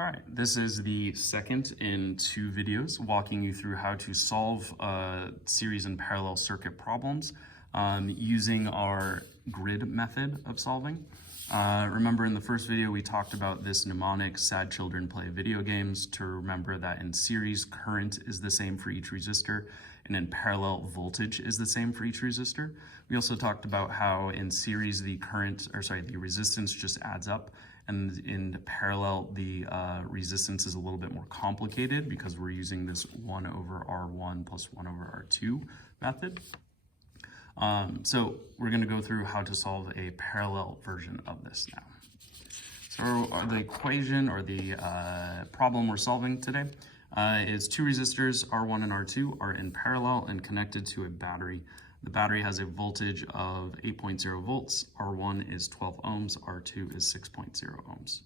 All right, this is the second in 2 videos walking you through how to solve series and parallel circuit problems using our grid method of solving. Remember in the first video we talked about this mnemonic, sad children play video games, to remember that in series current is the same for each resistor and in parallel voltage is the same for each resistor. We also talked about how in series the resistance just adds up, and in parallel the resistance is a little bit more complicated because we're using this 1 over R1 plus 1 over R2 method. So we're going to go through how to solve a parallel version of this now. So the equation or the problem we're solving today is 2 resistors, R1 and R2, are in parallel and connected to a battery. The battery has a voltage of 8.0 volts, R1 is 12 ohms, R2 is 6.0 ohms.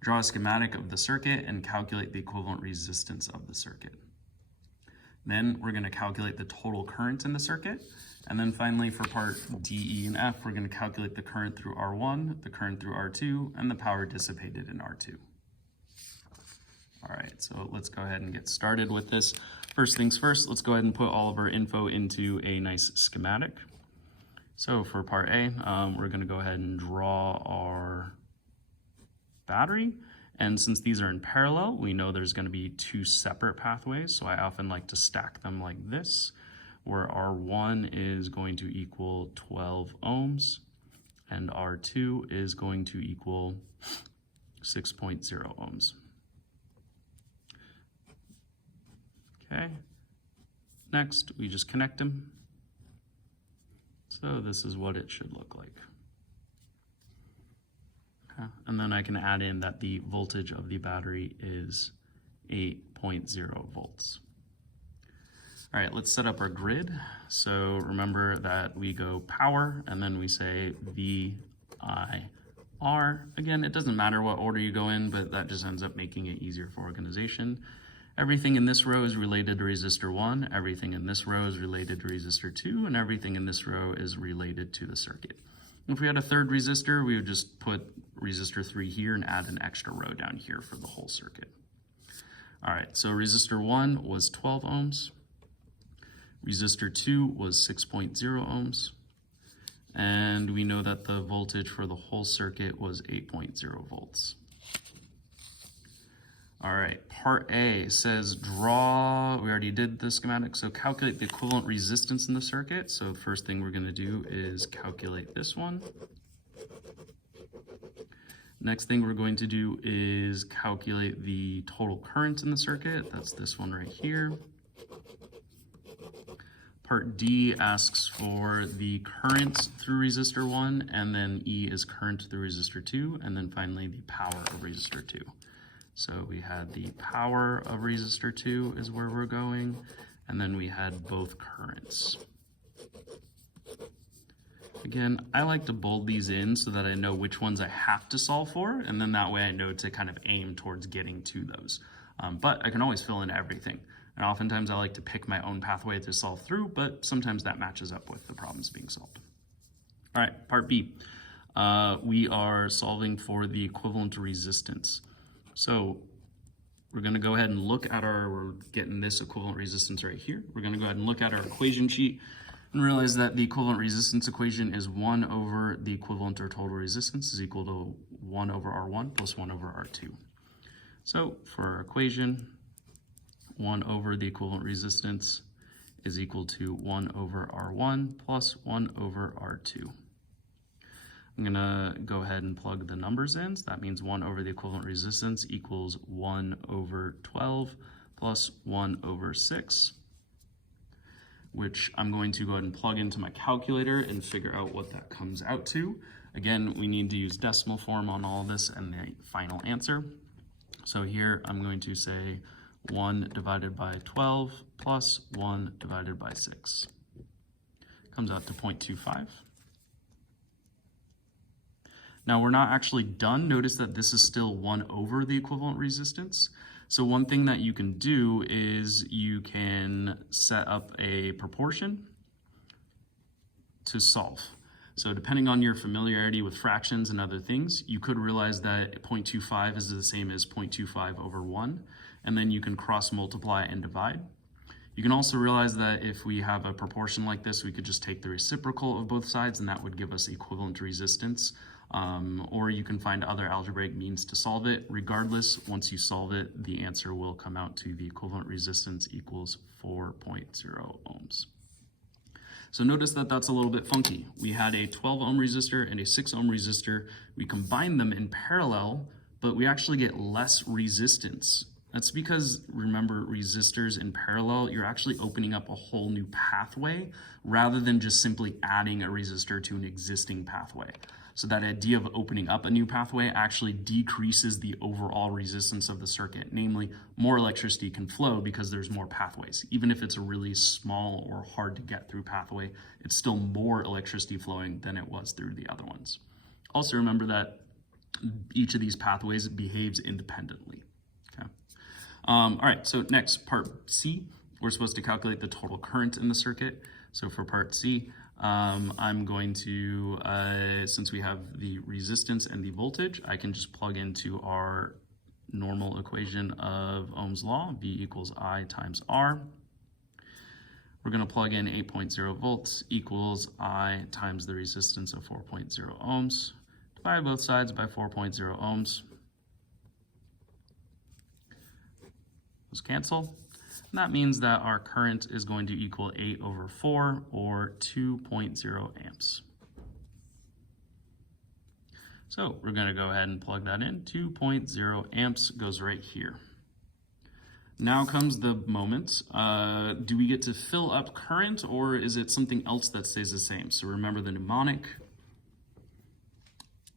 Draw a schematic of the circuit and calculate the equivalent resistance of the circuit. Then we're going to calculate the total current in the circuit. And then finally for part D, E, and F, we're going to calculate the current through R1, the current through R2, and the power dissipated in R2. All right, so let's go ahead and get started with this. First things first, let's go ahead and put all of our info into a nice schematic. So for part A, we're going to go ahead and draw our battery. And since these are in parallel, we know there's going to be 2 separate pathways. So I often like to stack them like this, where R1 is going to equal 12 ohms and R2 is going to equal 6.0 ohms. Okay, next we just connect them. So this is what it should look like. Okay. And then I can add in that the voltage of the battery is 8.0 volts. All right, let's set up our grid. So remember that we go power and then we say V, I, R. Again, it doesn't matter what order you go in, but that just ends up making it easier for organization. Everything in this row is related to resistor 1, everything in this row is related to resistor 2, and everything in this row is related to the circuit. If we had a third resistor, we would just put resistor 3 here and add an extra row down here for the whole circuit. All right, so resistor 1 was 12 ohms, resistor 2 was 6.0 ohms, and we know that the voltage for the whole circuit was 8.0 volts. All right, part A says draw, we already did the schematic, so calculate the equivalent resistance in the circuit. So the first thing we're going to do is calculate this one. Next thing we're going to do is calculate the total current in the circuit. That's this one right here. Part D asks for the current through resistor 1, and then E is current through resistor 2, and then finally the power of resistor 2. So we had the power of resistor 2 is where we're going, and then we had both currents. Again, I like to bold these in so that I know which ones I have to solve for, and then that way I know to kind of aim towards getting to those. But I can always fill in everything. And oftentimes I like to pick my own pathway to solve through, but sometimes that matches up with the problems being solved. All right, part B. We are solving for the equivalent resistance. So we're going to go ahead and look at we're getting this equivalent resistance right here. We're going to go ahead and look at our equation sheet and realize that the equivalent resistance equation is 1 over the equivalent or total resistance is equal to 1 over R1 plus 1 over R2. So for our equation, 1 over the equivalent resistance is equal to 1 over R1 plus 1 over R2. I'm going to go ahead and plug the numbers in. So that means 1 over the equivalent resistance equals 1 over 12 plus 1 over 6, which I'm going to go ahead and plug into my calculator and figure out what that comes out to. Again, we need to use decimal form on all of this and the final answer. So here I'm going to say 1 divided by 12 plus 1 divided by 6. Comes out to 0.25. Now we're not actually done. Notice that this is still 1 over the equivalent resistance. So one thing that you can do is you can set up a proportion to solve. So depending on your familiarity with fractions and other things, you could realize that 0.25 is the same as 0.25 over 1, and then you can cross multiply and divide. You can also realize that if we have a proportion like this, we could just take the reciprocal of both sides, and that would give us equivalent resistance. Or you can find other algebraic means to solve it. Regardless, once you solve it, the answer will come out to the equivalent resistance equals 4.0 ohms. So notice that that's a little bit funky. We had a 12 ohm resistor and a 6 ohm resistor. We combined them in parallel, but we actually get less resistance. That's because, remember, resistors in parallel, you're actually opening up a whole new pathway rather than just simply adding a resistor to an existing pathway. So that idea of opening up a new pathway actually decreases the overall resistance of the circuit. Namely, more electricity can flow because there's more pathways. Even if it's a really small or hard to get through pathway, it's still more electricity flowing than it was through the other ones. Also remember that each of these pathways behaves independently. Okay. All right, so next, part C, we're supposed to calculate the total current in the circuit. So for part C, I'm going to, since we have the resistance and the voltage, I can just plug into our normal equation of Ohm's law, V equals I times R. We're going to plug in 8.0 volts equals I times the resistance of 4.0 ohms. Divide both sides by 4.0 ohms. Those cancel. And that means that our current is going to equal 8 over 4, or 2.0 amps. So we're going to go ahead and plug that in. 2.0 amps goes right here. Now comes the moment. Do we get to fill up current, or is it something else that stays the same? So remember the mnemonic.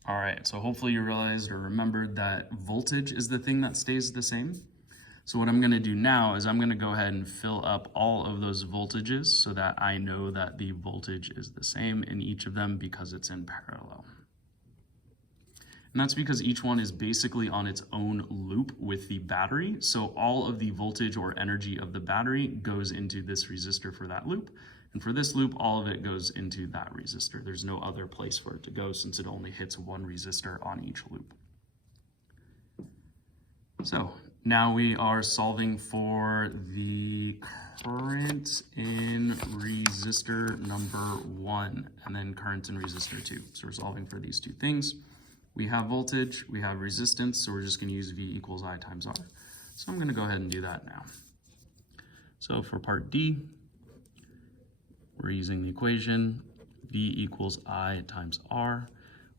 All right, so hopefully you realized or remembered that voltage is the thing that stays the same. So what I'm going to do now is I'm going to go ahead and fill up all of those voltages so that I know that the voltage is the same in each of them because it's in parallel. And that's because each one is basically on its own loop with the battery. So all of the voltage or energy of the battery goes into this resistor for that loop. And for this loop, all of it goes into that resistor. There's no other place for it to go since it only hits one resistor on each loop. So now we are solving for the current in resistor number 1 and then current in resistor 2. So we're solving for these two things. We have voltage, we have resistance, so we're just going to use V equals I times R. So I'm going to go ahead and do that now. So for part D, we're using the equation V equals I times R.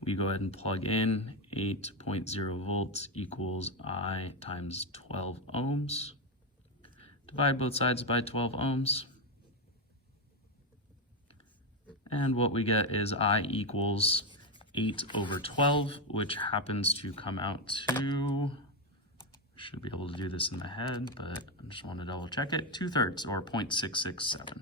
We go ahead and plug in 8.0 volts equals I times 12 ohms. Divide both sides by 12 ohms. And what we get is I equals 8 over 12, which happens to come out to, should be able to do this in the head, but I just want to double check it, 2/3 or 0.667.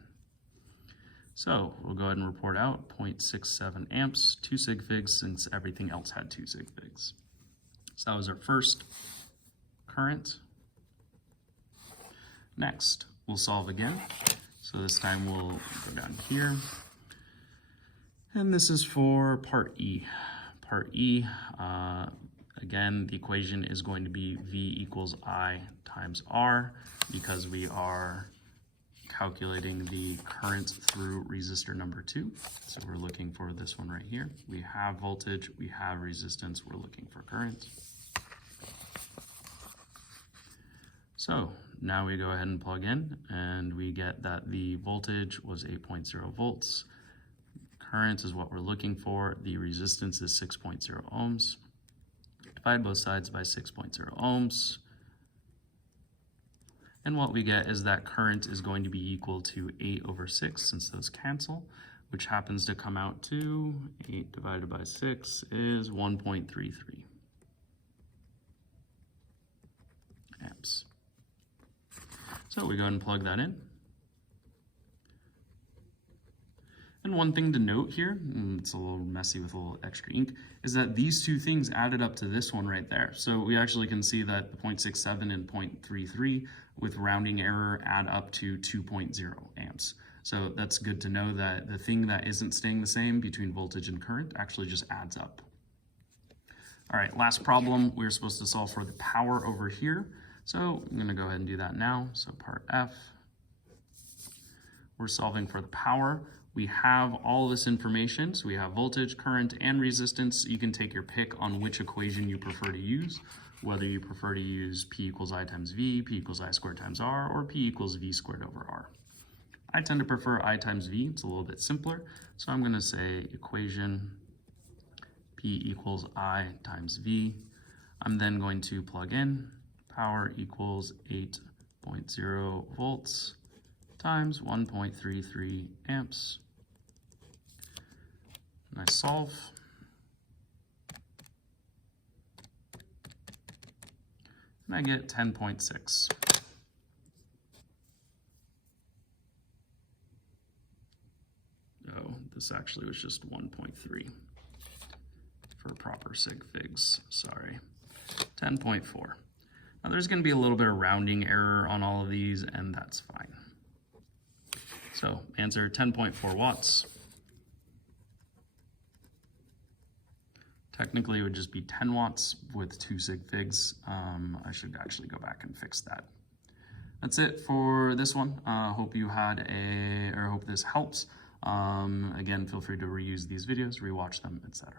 So we'll go ahead and report out 0.67 amps, 2 sig figs, since everything else had 2 sig figs. So that was our first current. Next, we'll solve again. So this time we'll go down here. And this is for part E. Part E, again, the equation is going to be V equals I times R because we are calculating the current through resistor number 2. So we're looking for this one right here. We have voltage, we have resistance, we're looking for current. So now we go ahead and plug in and we get that the voltage was 8.0 volts. Current is what we're looking for. The resistance is 6.0 ohms. Divide both sides by 6.0 ohms. And what we get is that current is going to be equal to 8 over 6, since those cancel, which happens to come out to 8 divided by 6 is 1.33 amps. So we go ahead and plug that in. And one thing to note here, it's a little messy with a little extra ink, is that these two things added up to this one right there. So we actually can see that the 0.67 and 0.33 with rounding error add up to 2.0 amps. So that's good to know that the thing that isn't staying the same between voltage and current actually just adds up. All right, last problem, we're supposed to solve for the power over here. So I'm gonna go ahead and do that now. So part F, we're solving for the power. We have all this information. So we have voltage, current, and resistance. You can take your pick on which equation you prefer to use, whether you prefer to use P equals I times V, P equals I squared times R, or P equals V squared over R. I tend to prefer I times V. It's a little bit simpler. So I'm gonna say equation P equals I times V. I'm then going to plug in power equals 8.0 volts times 1.33 amps. And I solve. And I get 10.6. Oh, this actually was just 1.3 for proper sig figs, sorry. 10.4. Now there's gonna be a little bit of rounding error on all of these, and that's fine. So answer 10.4 watts. Technically, it would just be 10 watts with 2 sig figs. I should actually go back and fix that. That's it for this one. Hope you had hope this helps. Again, feel free to reuse these videos, rewatch them, etc.